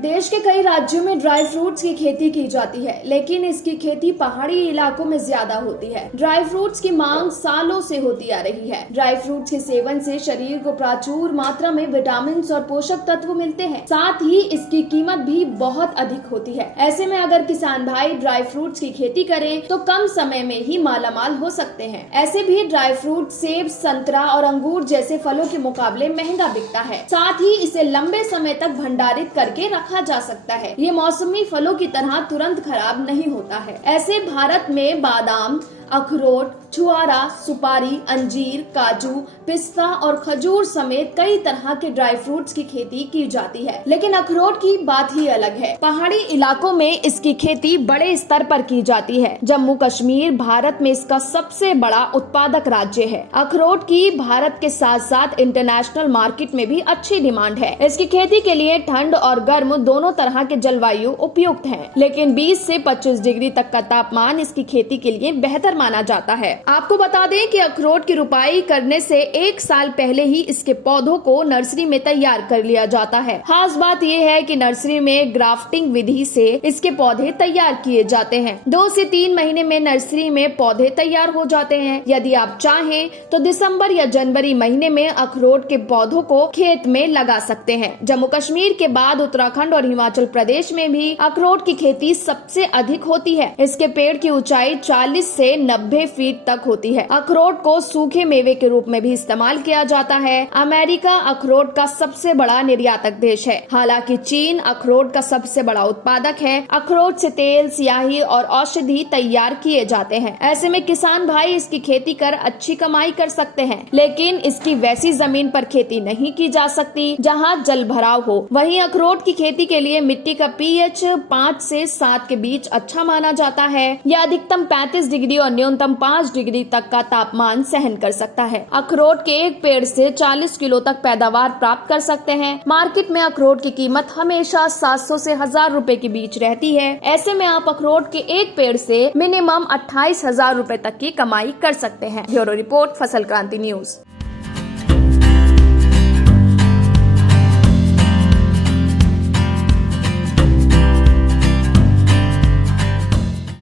देश के कई राज्यों में ड्राई फ्रूट्स की खेती की जाती है, लेकिन इसकी खेती पहाड़ी इलाकों में ज्यादा होती है। ड्राई फ्रूट्स की मांग सालों से होती आ रही है। ड्राई फ्रूट्स के सेवन से शरीर को प्रचुर मात्रा में विटामिन और पोषक तत्व मिलते हैं, साथ ही इसकी कीमत भी बहुत अधिक होती है। ऐसे में अगर किसान भाई ड्राई फ्रूट्स की खेती करें तो कम समय में ही मालामाल हो सकते हैं। ऐसे भी ड्राई फ्रूट सेब, संतरा और अंगूर जैसे फलों के मुकाबले महंगा बिकता है। साथ ही इसे लंबे समय तक भंडारित करके रखा जा सकता है। ये मौसमी फलों की तरह तुरंत खराब नहीं होता है। ऐसे भारत में बादाम, अखरोट, छुआरा, सुपारी, अंजीर, काजू, पिस्ता और खजूर समेत कई तरह के ड्राई फ्रूट्स की खेती की जाती है। लेकिन अखरोट की बात ही अलग है। पहाड़ी इलाकों में इसकी खेती बड़े स्तर पर की जाती है। जम्मू कश्मीर भारत में इसका सबसे बड़ा उत्पादक राज्य है। अखरोट की भारत के साथ साथ इंटरनेशनल मार्केट में भी अच्छी डिमांड है। इसकी खेती के लिए ठंड और गर्म दोनों तरह के जलवायु उपयुक्त है, लेकिन 20 से 25 डिग्री तक का तापमान इसकी खेती के लिए बेहतर माना जाता है। आपको बता दें कि अखरोट की रुपाई करने से 1 साल पहले ही इसके पौधों को नर्सरी में तैयार कर लिया जाता है। खास बात यह है कि नर्सरी में ग्राफ्टिंग विधि से इसके पौधे तैयार किए जाते हैं। 2 से 3 महीने में नर्सरी में पौधे तैयार हो जाते हैं। यदि आप चाहें तो दिसंबर या जनवरी महीने में अखरोट के पौधों को खेत में लगा सकते हैं। जम्मू कश्मीर के बाद उत्तराखंड और हिमाचल प्रदेश में भी अखरोट की खेती सबसे अधिक होती है। इसके पेड़ की ऊंचाई 40 से 90 फीट तक होती है। अखरोट को सूखे मेवे के रूप में भी इस्तेमाल किया जाता है। अमेरिका अखरोट का सबसे बड़ा निर्यातक देश है। हालांकि चीन अखरोट का सबसे बड़ा उत्पादक है। अखरोट से तेल, स्याही और औषधि तैयार किए जाते हैं। ऐसे में किसान भाई इसकी खेती कर अच्छी कमाई कर सकते हैं, लेकिन इसकी वैसी जमीन पर खेती नहीं की जा सकती जहां जल भराव हो। वहीं अखरोट की खेती के लिए मिट्टी का pH 5 से 7 के बीच अच्छा माना जाता है। यह अधिकतम 35 डिग्री और न्यूनतम 5 डिग्री तक का तापमान सहन कर सकता है। अखरोट के एक पेड़ से 40 किलो तक पैदावार प्राप्त कर सकते हैं। मार्केट में अखरोट की कीमत हमेशा 700 से 1000 रुपए के बीच रहती है। ऐसे में आप अखरोट के एक पेड़ से मिनिमम 28,000 रुपए तक की कमाई कर सकते हैं। ब्यूरो रिपोर्ट, फसल क्रांति न्यूज।